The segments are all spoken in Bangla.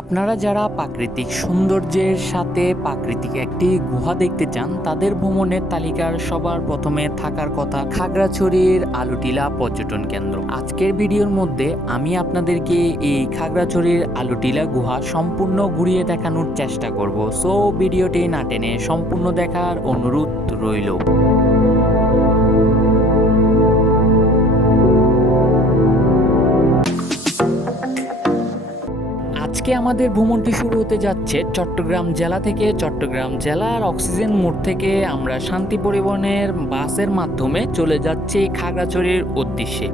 আপনারা যারা প্রাকৃতিক সৌন্দর্যের সাথে প্রাকৃতিক একটি গুহা দেখতে চান, তাদের ভ্রমণের তালিকার সবার প্রথমে থাকার কথা খাগড়াছড়ির আলুটিলা পর্যটন কেন্দ্র। আজকের ভিডিওর মধ্যে আমি আপনাদেরকে এই খাগড়াছড়ির আলুটিলা গুহা সম্পূর্ণ ঘুরিয়ে দেখানোর চেষ্টা করব। সো ভিডিওটি না টেনে সম্পূর্ণ দেখার অনুরোধ রইল। আজকে আমাদের ভ্রমণটি শুরু হতে যাচ্ছে চট্টগ্রাম জেলা থেকে। চট্টগ্রাম জেলার অক্সিজেন মোড় থেকে আমরা শান্তি পরিবহনের বাসের মাধ্যমে চলে যাচ্ছি খাগড়াছড়ির উদ্দেশ্যে।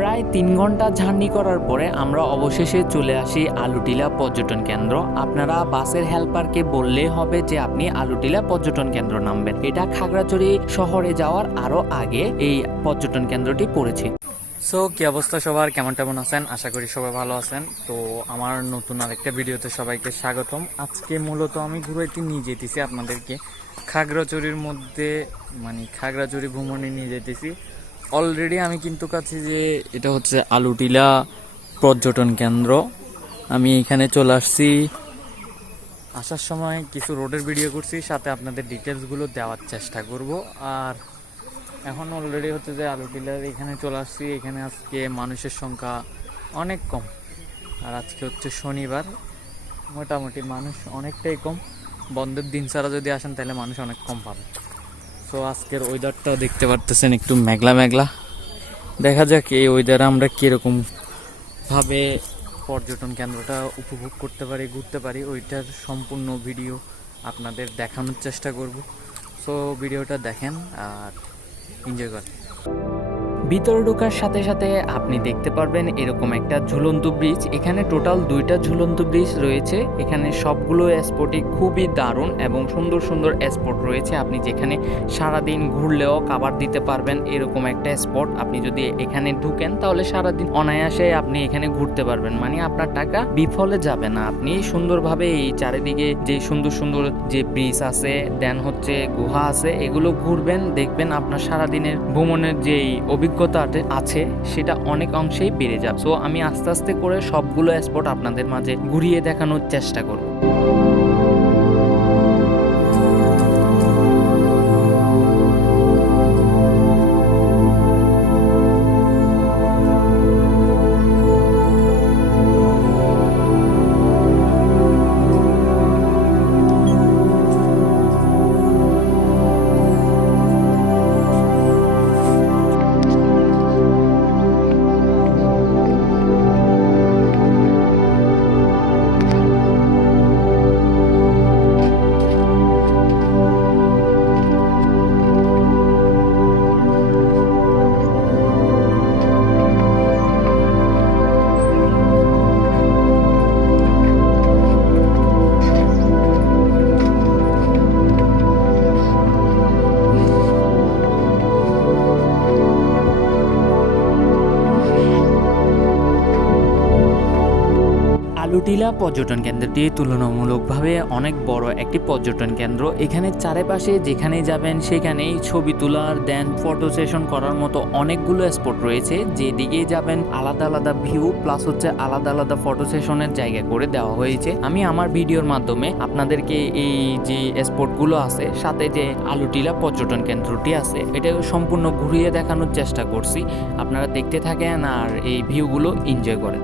প্রায় 3 ঘন্টা জার্নি করার পরে আমরা অবশেষে চলে আসি আলুটিলা পর্যটন কেন্দ্র। আপনারা বাসের হেল্পারকে বললেই হবে যে আপনি আলুটিলা পর্যটন কেন্দ্র নামবেন। এটা খাগড়াছড়ি শহরে যাওয়ার আরো আগে এই পর্যটন কেন্দ্রটি পড়েছে। সো কি অবস্থা সবার, কেমন আছেন? আশা করি সবাই ভালো আছেন। তো আমার নতুন আরেকটা ভিডিওতে সবাইকে স্বাগতম। আজকে মূলত আমি ঘুরাইতে নিয়ে যেতেছি আপনাদেরকে খাগড়াছড়ির মধ্যে, মানে খাগড়াছড়ি ভ্রমণে নিয়ে যেতেছি। অলরেডি আমি কিন্তু কাছে যে এটা হচ্ছে আলুটিলা পর্যটন কেন্দ্র। আমি এখানে চলে আসছি, আসার সময় কিছু রোডের ভিডিও করছি, সাথে আপনাদের ডিটেলসগুলো দেওয়ার চেষ্টা করব। আর এখন অলরেডি হচ্ছে যে আলুটিলার এখানে চলে আসছি। এখানে আজকে মানুষের সংখ্যা অনেক কম, আর আজকে হচ্ছে শনিবার, মোটামুটি মানুষ অনেকটাই কম। বন্ধের দিন ছাড়া যদি আসেন তাহলে মানুষ অনেক কম পাবে। তো আজকের ওয়েদারটাও দেখতে পারতেছেন, একটু মেঘলা মেঘলা। দেখা যাক এই ওয়েদারে আমরা কীরকম ভাবে পর্যটন কেন্দ্রটা উপভোগ করতে পারি, ঘুরতে পারি, ওইটার সম্পূর্ণ ভিডিও আপনাদের দেখানোর চেষ্টা করব। সো ভিডিওটা দেখেন আর এনজয় করেন। ভিতরে ঢোকার সাথে সাথে আপনি দেখতে পারবেন এরকম একটা ঝুলন্ত ব্রিজ। এখানে টোটাল 2টা ঝুলন্ত ব্রিজ রয়েছে। এখানে সবগুলো স্পটই খুবই দারুণ এবং সুন্দর সুন্দর স্পট রয়েছে। আপনি যেখানে সারাদিন ঘুরলেও কাভার দিতে পারবেন এরকম একটা স্পট। আপনি যদি এখানে ঢুকেন তাহলে সারাদিন অনায়াসে আপনি এখানে ঘুরতে পারবেন, মানে আপনার টাকা বিফলে যাবে না। আপনি সুন্দরভাবে এই চারিদিকে যে সুন্দর সুন্দর যে ব্রিজ আছে, দেন হচ্ছে গুহা আছে, এগুলো ঘুরবেন, দেখবেন আপনার সারাদিনের ভ্রমণের যেই অভিজ্ঞতা আছে সেটা অনেক অংশেই বেড়ে যাবে। সো আমি আস্তে আস্তে করে সবগুলো স্পট আপনাদের মাঝে ঘুরিয়ে দেখানোর চেষ্টা করব। আলুটিলা পর্যটন কেন্দ্রটি তুলনামূলকভাবে অনেক বড় একটি পর্যটন কেন্দ্র। এখানে চারিপাশে যেখানে যাবেন সেখানেই ছবি তোলার, দেন ফটো সেশন করার মতো অনেকগুলো স্পট রয়েছে। যেদিকেই যাবেন আলাদা আলাদা ভিউ প্লাস হচ্ছে আলাদা আলাদা ফটো সেশনের জায়গা করে দেওয়া হয়েছে। আমি আমার ভিডিওর মাধ্যমে আপনাদেরকে এই যে স্পটগুলো আছে, সাথে যে আলুটিলা পর্যটন কেন্দ্রটি আছে, এটা সম্পূর্ণ ঘুরিয়ে দেখানোর চেষ্টা করছি। আপনারা দেখতে থাকেন আর এই ভিউগুলো এনজয় করেন।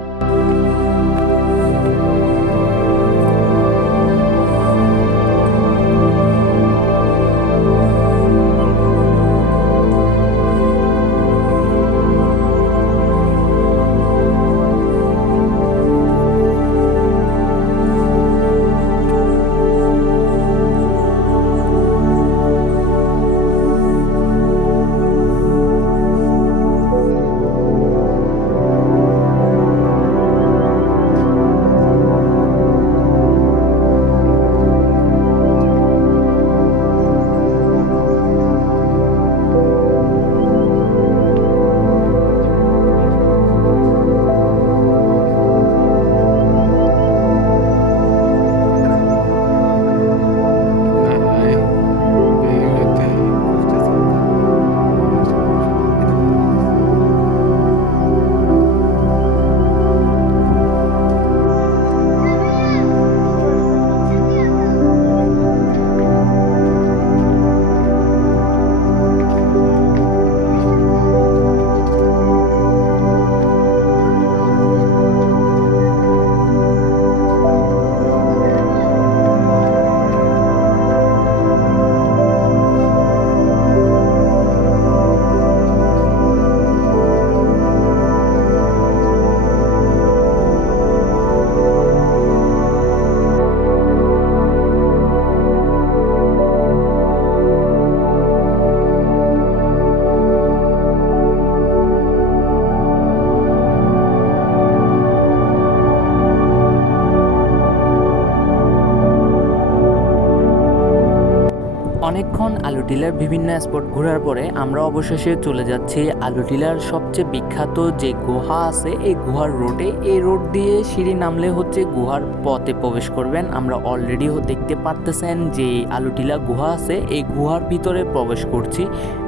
আলুটিলার বিভিন্ন স্পট ঘোরার পরে আমরা অবশেষে চলে যাচ্ছি আলুটিলার সবচেয়ে বিখ্যাত যে গুহা আছে এই গুহার রোডে। এই রোড দিয়ে সিঁড়ি নামলে হচ্ছে গুহার পথে প্রবেশ করবেন। আমরা অলরেডি দেখতে পারতেছেন যে আলুটিলা গুহা আছে, এই গুহার ভিতরে প্রবেশ করছি।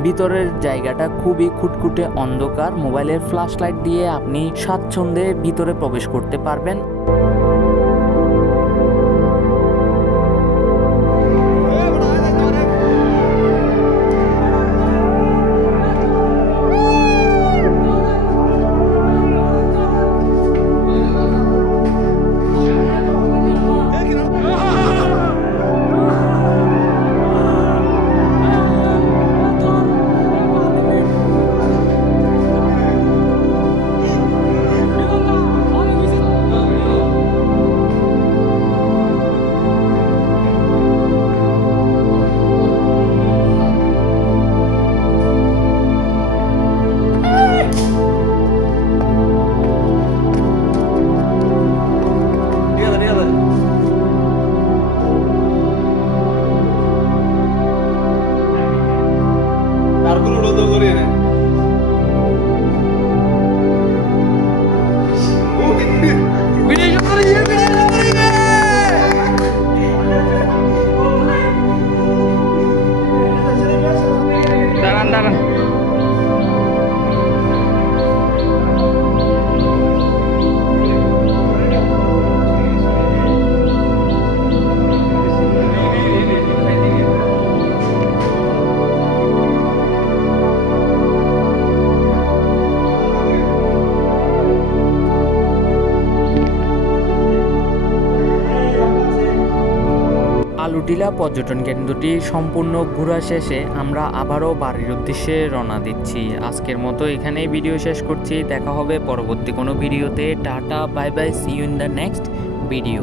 ভিতরের জায়গাটা খুবই খুটখুটে অন্ধকার, মোবাইলের ফ্ল্যাশ লাইট দিয়ে আপনি স্বাচ্ছন্দ্যে ভিতরে প্রবেশ করতে পারবেন। আলুটিলা পর্যটন কেন্দ্রটি সম্পূর্ণ ঘোরা শেষে আমরা আবারও বাড়ির উদ্দেশ্যে রওনা দিচ্ছি। আজকের মতো এখানেই ভিডিও শেষ করছি। দেখা হবে পরবর্তী কোনো ভিডিওতে। Tata, bye bye, see you in the next video.